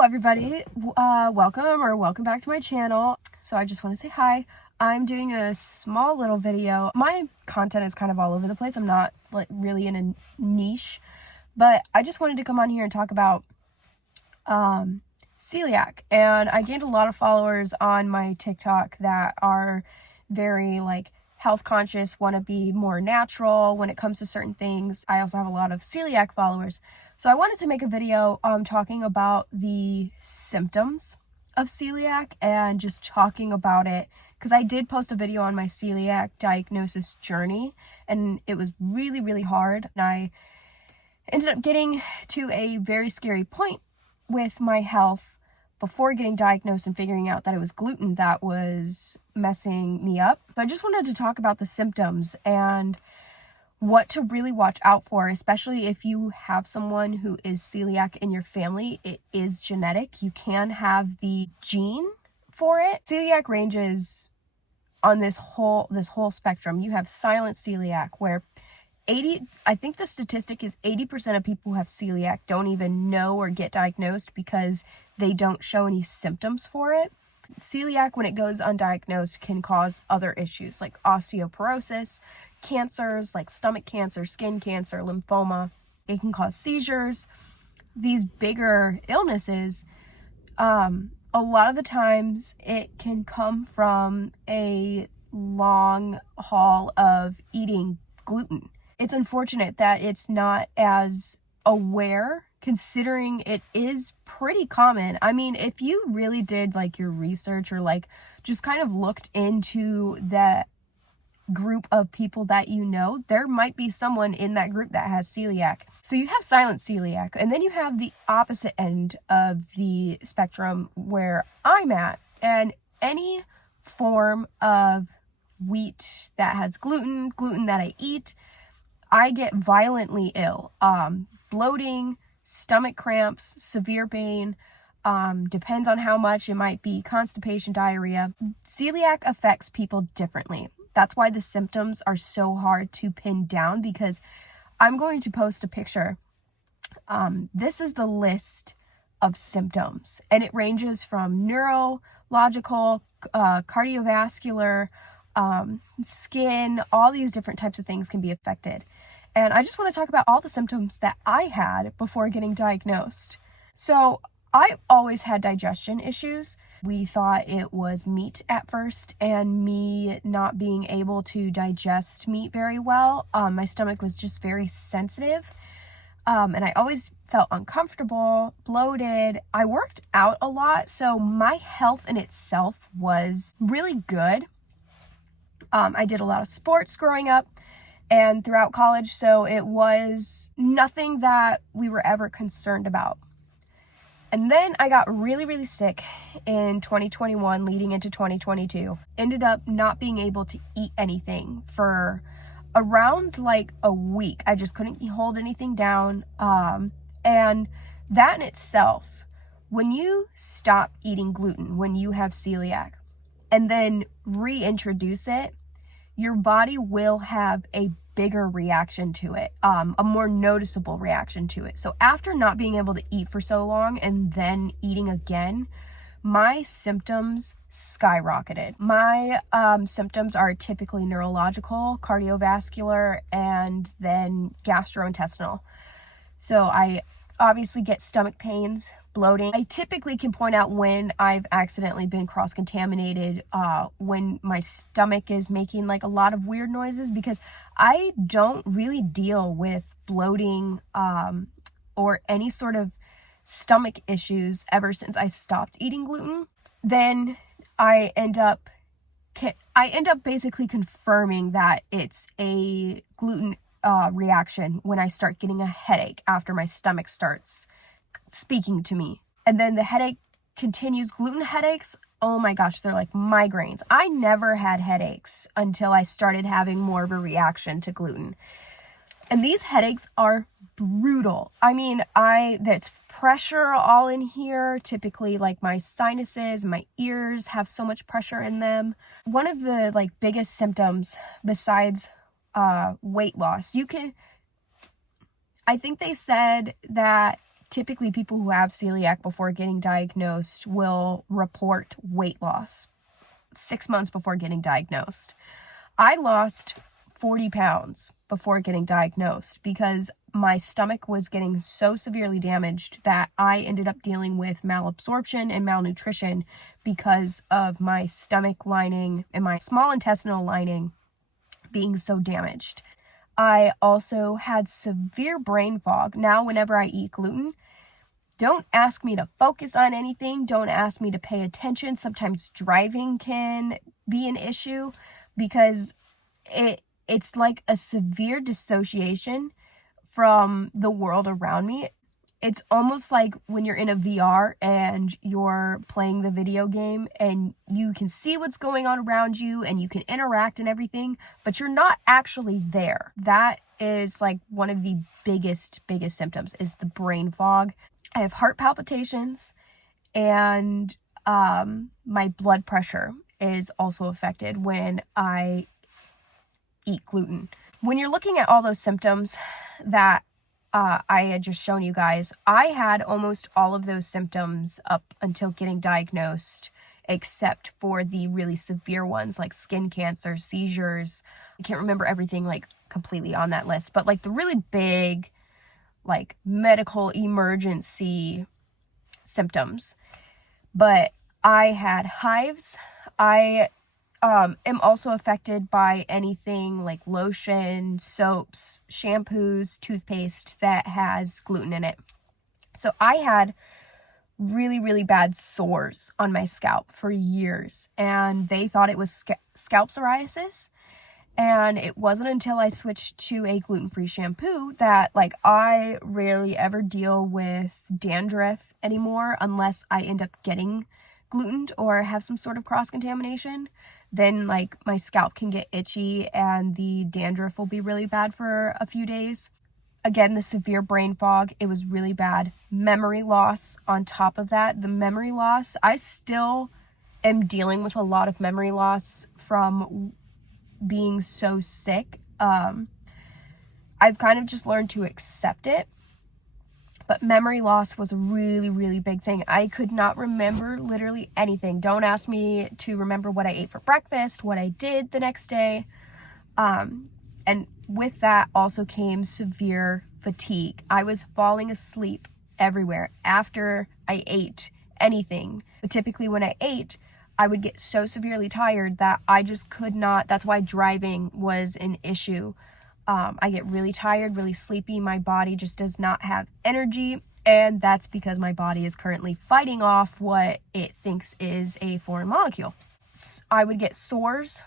Hello everybody, welcome back to my channel. So I just want to say hi. I'm doing a small little video. My content is kind of all over the place. I'm not like really in a niche, but I just wanted to come on here and talk about celiac. And I gained a lot of followers on my TikTok that are very like health conscious, want to be more natural when it comes to certain things. I also have a lot of celiac followers. So I wanted to make a video talking about the symptoms of celiac and just talking about it, because I did post a video on my celiac diagnosis journey and it was really hard, and I ended up getting to a very scary point with my health before getting diagnosed and figuring out that it was gluten that was messing me up. But I just wanted to talk about the symptoms and what to really watch out for, especially if you have someone who is celiac in your family. It is genetic. You can have the gene for it. Celiac ranges on this whole spectrum. You have silent celiac, where I think the statistic is 80% of people who have celiac don't even know or get diagnosed because they don't show any symptoms for it. Celiac, when it goes undiagnosed, can cause other issues like osteoporosis, cancers like stomach cancer, skin cancer, lymphoma. It can cause seizures. These bigger illnesses, a lot of the times it can come from a long haul of eating gluten. It's unfortunate that it's not as aware, considering it is pretty common. I mean, if you really did like your research or like just kind of looked into that group of people that you know, there might be someone in that group that has celiac. So you have silent celiac, and then you have the opposite end of the spectrum where I'm at, and any form of wheat that has gluten that I eat, I get violently ill. Bloating, stomach cramps, severe pain, depends on how much. It might be constipation, diarrhea. Celiac affects people differently. That's why the symptoms are so hard to pin down, because I'm going to post a picture. This is the list of symptoms, and it ranges from neurological, cardiovascular, skin, all these different types of things can be affected. And I just want to talk about all the symptoms that I had before getting diagnosed. So I always had digestion issues. We thought it was meat at first, and me not being able to digest meat very well. My stomach was just very sensitive. And I always felt uncomfortable, bloated. I worked out a lot, so my health in itself was really good. I did a lot of sports growing up and throughout college, so it was nothing that we were ever concerned about. And then I got really sick in 2021 leading into 2022. Ended up not being able to eat anything for around like a week. I just couldn't hold anything down. And that in itself, when you stop eating gluten, when you have celiac, and then reintroduce it, your body will have a bigger reaction to it, a more noticeable reaction to it. So after not being able to eat for so long and then eating again, my symptoms skyrocketed. My symptoms are typically neurological, cardiovascular, and then gastrointestinal. So I obviously get stomach pains, bloating. I typically can point out when I've accidentally been cross-contaminated, when my stomach is making like a lot of weird noises, because I don't really deal with bloating or any sort of stomach issues ever since I stopped eating gluten. Then I end up basically confirming that it's a gluten reaction when I start getting a headache after my stomach starts speaking to me. And then the headache continues. Gluten headaches, oh my gosh, they're like migraines. I never had headaches until I started having more of a reaction to gluten. And these headaches are brutal. I mean, that's pressure all in here. Typically, like my sinuses, my ears have so much pressure in them. One of the like biggest symptoms besides weight loss, I think they said that typically people who have celiac before getting diagnosed will report weight loss 6 months before getting diagnosed. I lost 40 pounds before getting diagnosed because my stomach was getting so severely damaged that I ended up dealing with malabsorption and malnutrition because of my stomach lining and my small intestinal lining being so damaged. I also had severe brain fog. Now, whenever I eat gluten, don't ask me to focus on anything. Don't ask me to pay attention. Sometimes driving can be an issue because it's like a severe dissociation from the world around me. It's almost like when you're in a VR and you're playing the video game and you can see what's going on around you and you can interact and everything, but you're not actually there. That is like one of the biggest symptoms is the brain fog. I have heart palpitations, and my blood pressure is also affected when I eat gluten. When you're looking at all those symptoms that I had just shown you guys, I had almost all of those symptoms up until getting diagnosed, except for the really severe ones like skin cancer, seizures. I can't remember everything like completely on that list, but like the really big like medical emergency symptoms. But I had hives. I am also affected by anything like lotion, soaps, shampoos, toothpaste that has gluten in it. So I had really bad sores on my scalp for years, and they thought it was scalp psoriasis. And it wasn't until I switched to a gluten-free shampoo that like I rarely ever deal with dandruff anymore unless I end up getting glutened or have some sort of cross-contamination. Then like my scalp can get itchy and the dandruff will be really bad for a few days. Again, the severe brain fog, it was really bad. Memory loss on top of that. The memory loss, I still am dealing with a lot of memory loss from being so sick. I've kind of just learned to accept it. But memory loss was a really big thing. I could not remember literally anything. Don't ask me to remember what I ate for breakfast, what I did the next day. And with that also came severe fatigue. I was falling asleep everywhere after I ate anything. But typically when I ate, I would get so severely tired that I just could not. That's why driving was an issue. I get really tired, really sleepy. My body just does not have energy. And that's because my body is currently fighting off what it thinks is a foreign molecule. I would get sores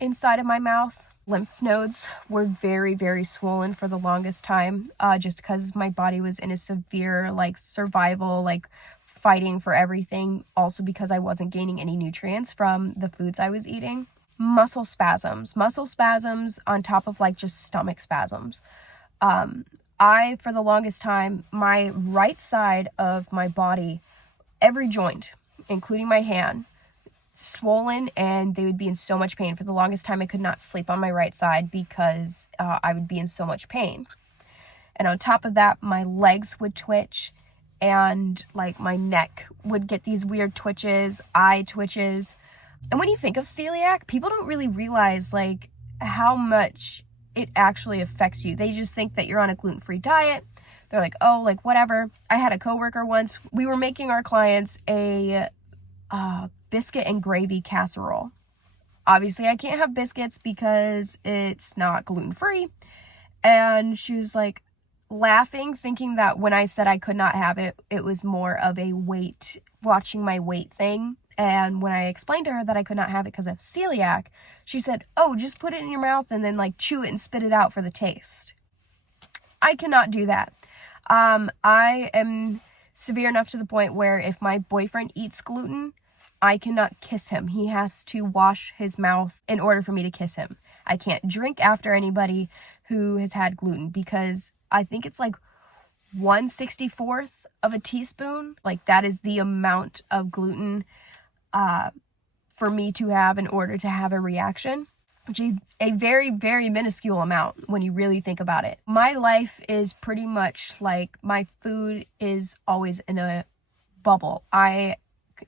inside of my mouth. Lymph nodes were very swollen for the longest time, just because my body was in a severe like survival, like fighting for everything. Also because I wasn't gaining any nutrients from the foods I was eating. Muscle spasms on top of like just stomach spasms. For the longest time, my right side of my body, every joint, including my hand, swollen, and they would be in so much pain. For the longest time, I could not sleep on my right side because I would be in so much pain. And on top of that, my legs would twitch, and like my neck would get these weird twitches, eye twitches. And when you think of celiac, people don't really realize like how much it actually affects you. They just think that you're on a gluten-free diet. They're like, oh, like whatever. I had a coworker once. We were making our clients a biscuit and gravy casserole. Obviously, I can't have biscuits because it's not gluten-free. And she was like laughing, thinking that when I said I could not have it, it was more of a watching my weight thing. And when I explained to her that I could not have it because of celiac, she said, oh, just put it in your mouth and then like chew it and spit it out for the taste. I cannot do that. I am severe enough to the point where if my boyfriend eats gluten, I cannot kiss him. He has to wash his mouth in order for me to kiss him. I can't drink after anybody who has had gluten because I think it's like 1/64th of a teaspoon. Like that is the amount of gluten for me to have in order to have a reaction. which is a very, very minuscule amount when you really think about it. My life is pretty much like my food is always in a bubble. I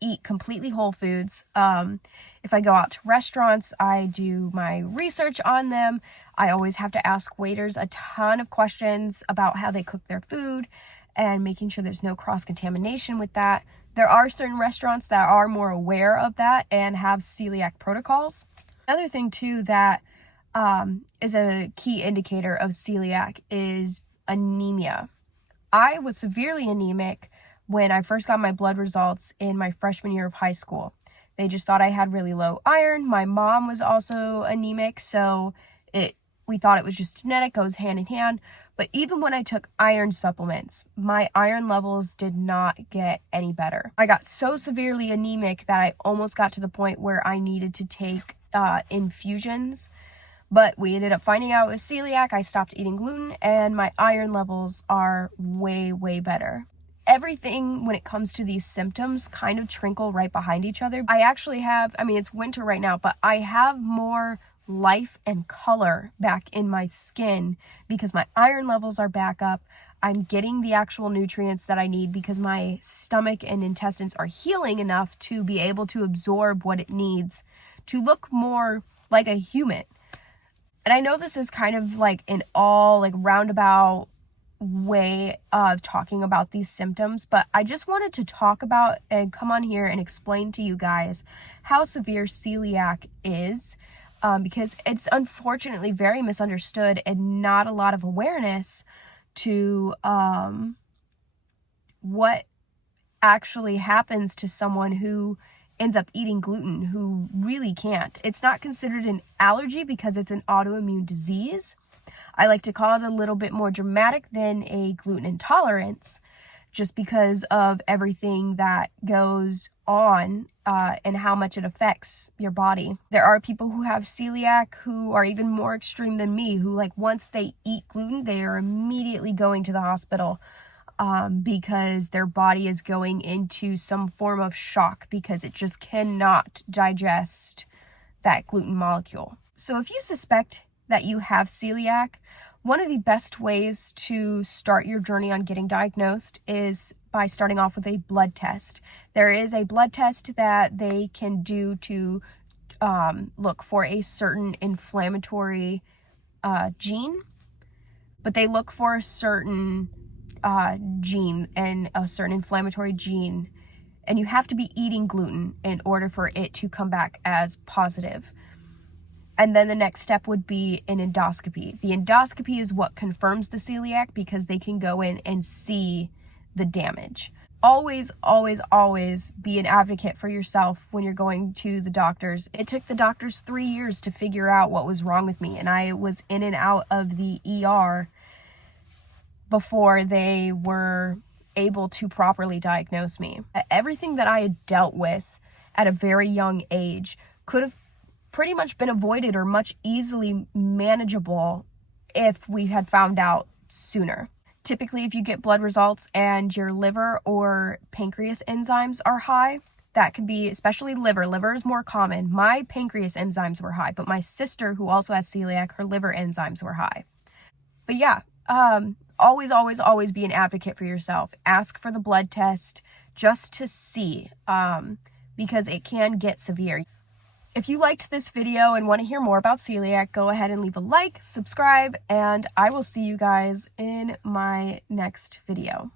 eat completely whole foods. If I go out to restaurants, I do my research on them. I always have to ask waiters a ton of questions about how they cook their food and making sure there's no cross-contamination with that. There are certain restaurants that are more aware of that and have celiac protocols. Another thing too that is a key indicator of celiac is anemia. I was severely anemic when I first got my blood results in my freshman year of high school. They just thought I had really low iron. My mom was also anemic, so we thought it was just genetic, goes hand in hand. But even when I took iron supplements, my iron levels did not get any better. I got so severely anemic that I almost got to the point where I needed to take infusions. But we ended up finding out with celiac, I stopped eating gluten, and my iron levels are way, way better. Everything when it comes to these symptoms kind of trickle right behind each other. I actually have, it's winter right now, but I have more life and color back in my skin because my iron levels are back up. I'm getting the actual nutrients that I need because my stomach and intestines are healing enough to be able to absorb what it needs to look more like a human. And I know this is kind of like an all like roundabout way of talking about these symptoms, but I just wanted to talk about and come on here and explain to you guys how severe celiac is, because it's unfortunately very misunderstood and not a lot of awareness to what actually happens to someone who ends up eating gluten who really can't. It's not considered an allergy because it's an autoimmune disease. I like to call it a little bit more dramatic than a gluten intolerance, just because of everything that goes on and how much it affects your body. There are people who have celiac who are even more extreme than me, who like once they eat gluten, they are immediately going to the hospital because their body is going into some form of shock because it just cannot digest that gluten molecule. So if you suspect that you have celiac, one of the best ways to start your journey on getting diagnosed is by starting off with a blood test. There is a blood test that they can do to look for a certain inflammatory gene, but they look for a certain gene and a certain inflammatory gene, and you have to be eating gluten in order for it to come back as positive. And then the next step would be an endoscopy. The endoscopy is what confirms the celiac because they can go in and see the damage. Always, always, always be an advocate for yourself when you're going to the doctors. It took the doctors 3 years to figure out what was wrong with me, and I was in and out of the ER before they were able to properly diagnose me. Everything that I had dealt with at a very young age could have pretty much been avoided or much easily manageable if we had found out sooner. Typically, if you get blood results and your liver or pancreas enzymes are high, that could be, especially liver is more common. My pancreas enzymes were high, but my sister, who also has celiac, her liver enzymes were high. But yeah, always, always, always be an advocate for yourself. Ask for the blood test just to see, because it can get severe. If you liked this video and want to hear more about celiac, go ahead and leave a like, subscribe, and I will see you guys in my next video.